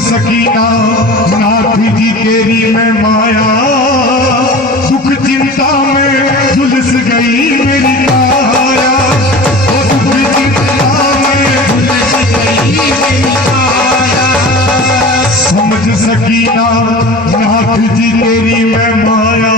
सकीना नाथ जी तेरी मैं माया, दुख चिंता में झुलस गई मेरी काया, दुख चिंता में झुलस गई मेरी काया। समझ सकीना नाथ जी तेरी मैं माया,